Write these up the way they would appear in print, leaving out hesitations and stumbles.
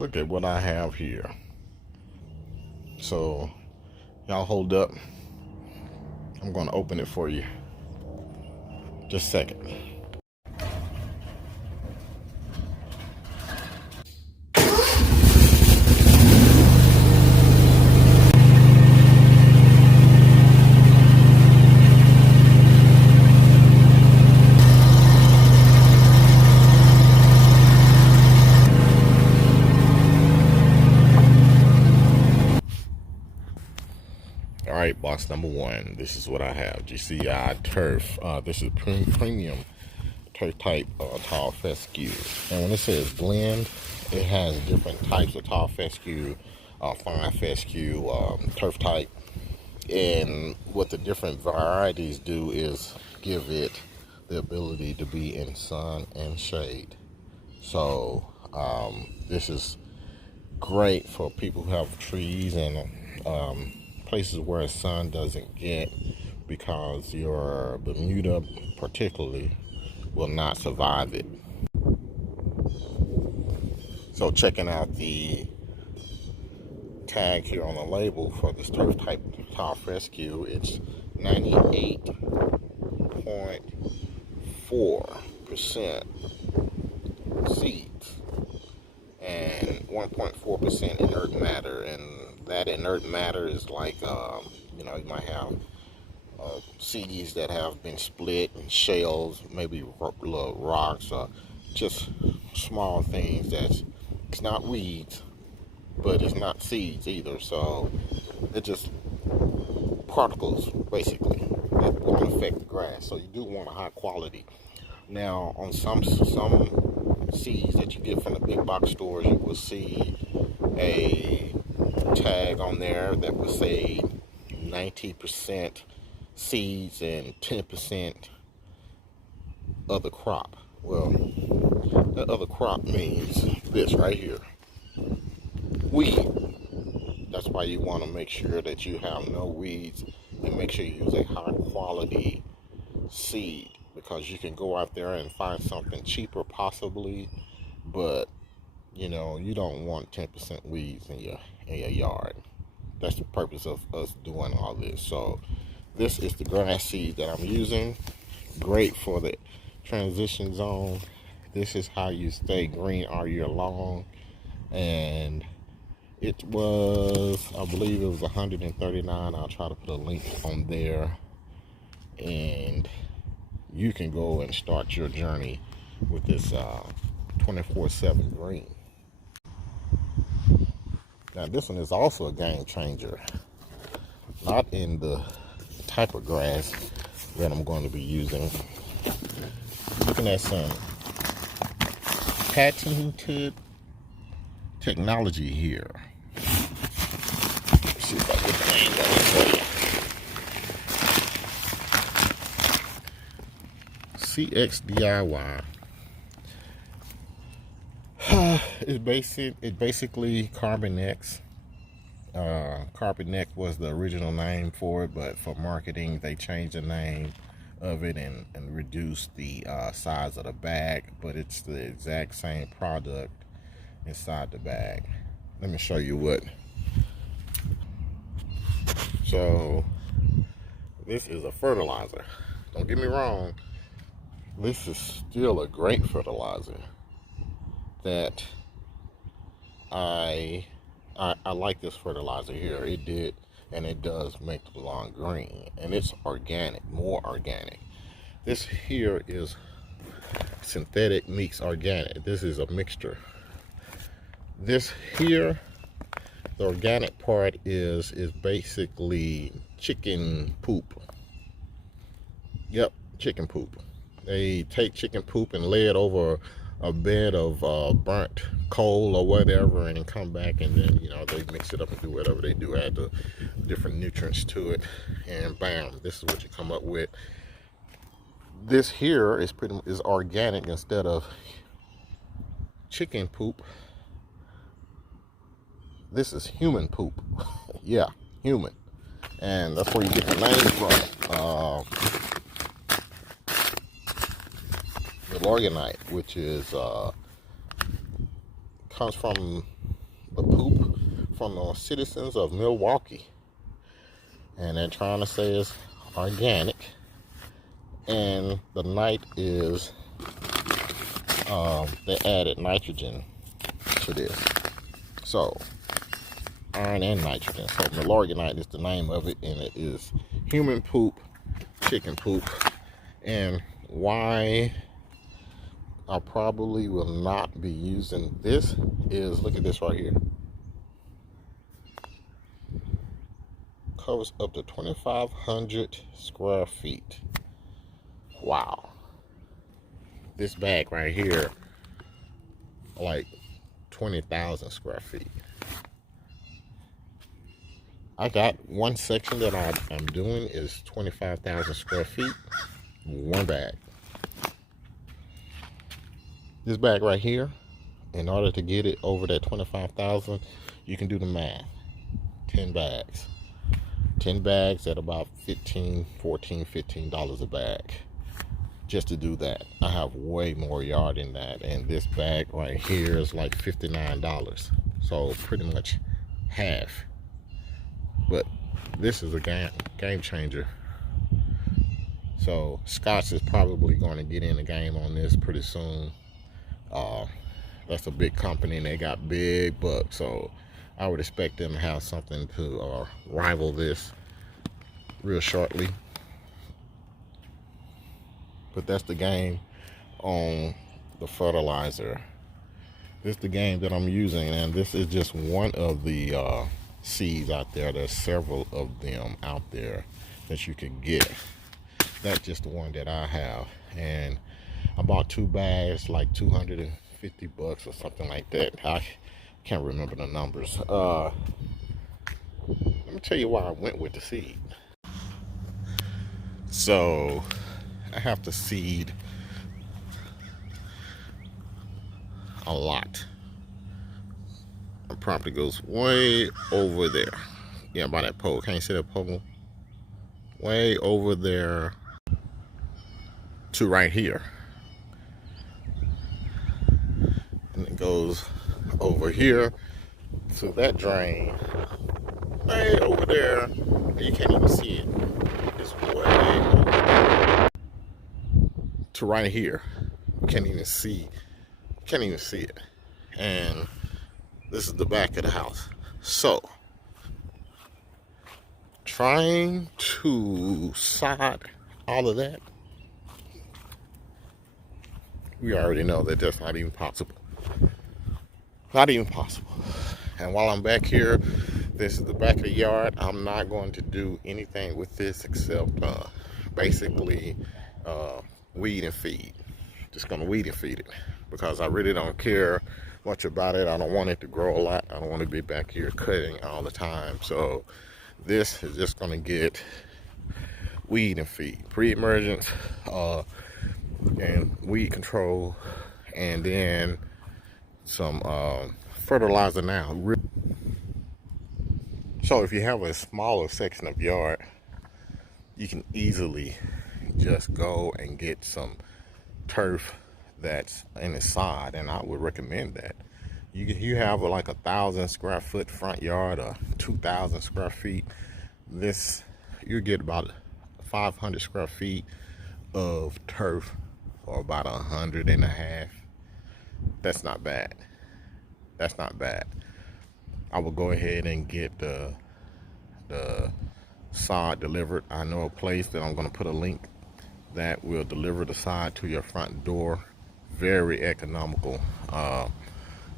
Look at what I have here. So y'all hold up. I'm gonna open it for you. Just a second. All right, box number one. This is what I have. GCI turf. This is premium turf type tall fescue. And when it says blend, it has different types of tall fescue, fine fescue, turf type. And what the different varieties do is give it the ability to be in sun and shade. So this is great for people who have trees and places where the sun doesn't get, because your Bermuda particularly will not survive it. So checking out the tag here on the label for this turf type tall fescue, it's 98.4% seeds and 1.4% inert matter. And that inert matter is like, you might have seeds that have been split and shells, maybe little rocks, just small things. It's not weeds, but it's not seeds either. So it's just particles basically that won't affect the grass. So you do want a high quality. Now on some seeds that you get from the big box stores, you will see a tag on there that will say 90% seeds and 10% other crop. Well, the other crop means this right here, weed. That's why you want to make sure that you have no weeds, and make sure you use a high quality seed, because you can go out there and find something cheaper possibly, but you don't want 10% weeds in your yard. That's the purpose of us doing all this. So this is the grass seed that I'm using. Great for the transition zone. This is how you stay green all year long. And it was, I believe it was $139. I'll try to put a link on there, and you can go and start your journey with this 24/7 green. Now this one is also a game changer, not in the type of grass that I'm going to be using. Looking at some patented technology here. Let's see if I get the name of it for you. CXDIY. It basically Carbonex. Carbonex was the original name for it, but for marketing they changed the name of it and reduced the size of the bag, but it's the exact same product inside the bag. Let me show you what. So this is a fertilizer. Don't get me wrong, this is still a great fertilizer that I like. This fertilizer here, it does make the lawn green, and it's organic, more organic. This here is synthetic meets organic. This is a mixture. This here, the organic part is basically chicken poop. Yep, chicken poop. They take chicken poop and lay it over a bed of burnt coal or whatever, and then come back, and then they mix it up and do whatever they do, add the different nutrients to it, and bam, this is what you come up with. This here is organic instead of chicken poop. This is human poop. Yeah, human, and that's where you get the name from. The Lorganite, which is comes from the poop from the citizens of Milwaukee. And they're trying to say it's organic. And the night is, they added nitrogen to this. So, iron and nitrogen. So, Milorganite is the name of it, and it is human poop, chicken poop. And why I probably will not be using this is, look at this right here. Covers up to 2,500 square feet. Wow. This bag right here, like 20,000 square feet. I got one section that I'm doing is 25,000 square feet, one bag. This bag right here, in order to get it over that 25,000, you can do the math. 10 bags. 10 bags at about $15 a bag. Just to do that. I have way more yard in that, and this bag right here is like $59. So pretty much half. But this is a game changer. So Scotts is probably going to get in the game on this pretty soon. That's a big company and they got big bucks, so I would expect them to have something to rival this real shortly. But that's the game on the fertilizer. This is the game that I'm using, and this is just one of the seeds out there. There's several of them out there that you can get. That's just the one that I have, and I bought 2 bags, like $250 or something like that. I can't remember the numbers. Let me tell you why I went with the seed. So I have to seed a lot. My property goes way over there. Yeah, by that pole. Can't you see that pole? Way over there to right here. And it goes over here to that drain. Way over there. You can't even see it. It's way over there. To right here. You can't even see. Can't even see it. And this is the back of the house. So, trying to sod all of that, we already know that that's not even possible. Not even possible. And while I'm back here, this is the back of the yard. I'm not going to do anything with this except basically weed and feed. Just gonna weed and feed it because I really don't care much about it. I don't want it to grow a lot. I don't want to be back here cutting all the time. So this is just gonna get weed and feed, pre-emergence and weed control, and then some fertilizer now. So if you have a smaller section of yard, you can easily just go and get some turf that's in the side, and I would recommend that. You have like 1,000 square foot front yard or 2,000 square feet. This, you get about 500 square feet of turf for about 100.5. That's not bad. That's not bad. I will go ahead and get the sod delivered. I know a place that I'm going to put a link that will deliver the sod to your front door. Very economical.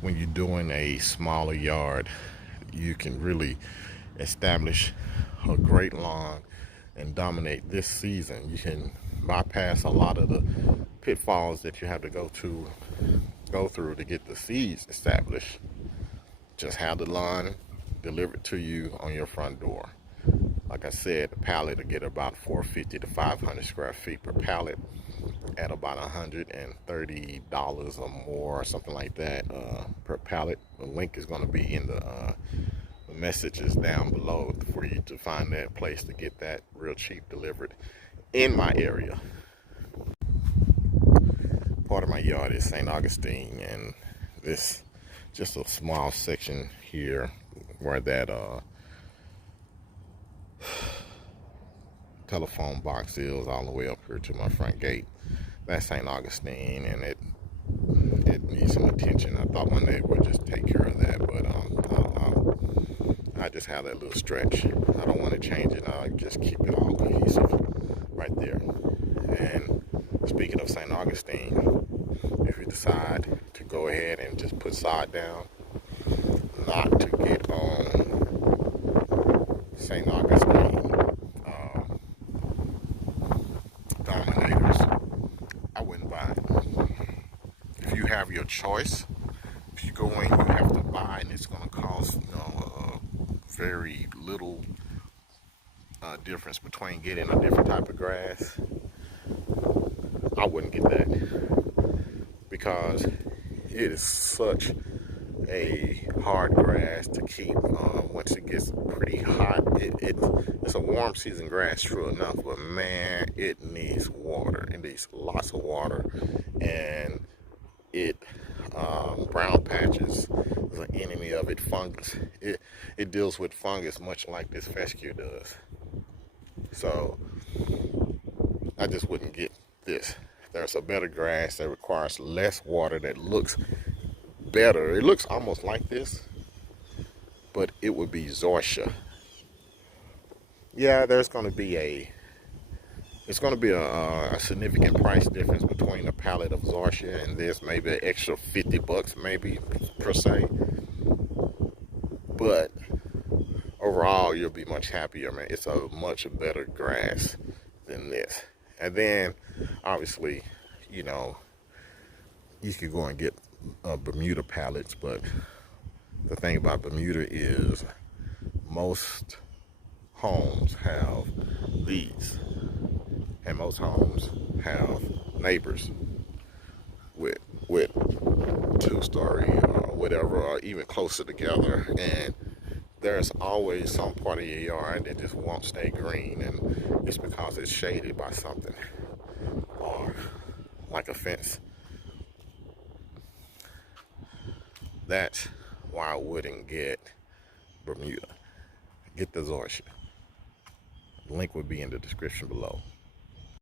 When you're doing a smaller yard, you can really establish a great lawn and dominate this season. You can bypass a lot of the pitfalls that you have to go through to get the seeds established. Just have the lawn delivered to you on your front door. Like I said, the pallet will get about 450 to 500 square feet per pallet at about $130 or more, or something like that, per pallet. The link is going to be in the messages down below for you to find that place to get that real cheap delivered in my area. Part of my yard is St. Augustine, and this just a small section here where that telephone box is, all the way up here to my front gate. That's St. Augustine, and it needs some attention. I thought my neighbor would just take care of that, but I just have that little stretch. I don't want to change it. I just keep it all cohesive right there. And speaking of St. Augustine, if you decide to go ahead and just put sod down, not to get on St. Augustine dominators, I wouldn't buy it. If you have your choice, if you go in, you have to buy, and it's going to cost very little difference between getting a different type of grass. I wouldn't get that because it is such a hard grass to keep. Once it gets pretty hot, it's a warm season grass, true enough, but man, it needs water. It needs lots of water, and brown patches is an enemy of it. Fungus, it deals with fungus much like this fescue does. So I just wouldn't get this. There's a better grass that requires less water, that looks better. It looks almost like this, but it would be Zoysia. Yeah, there's going to be a significant price difference between a pallet of Zoysia and this, maybe an extra $50 maybe per se. But overall, you'll be much happier, man. It's a much better grass than this. And then, obviously, you could go and get Bermuda pallets, but the thing about Bermuda is most homes have these, and most homes have neighbors with two-story or whatever, or even closer together, and there's always some part of your yard that just won't stay green, and it's because it's shaded by something, or like a fence. That's why I wouldn't get Bermuda. Get the Zoysia. The link will be in the description below.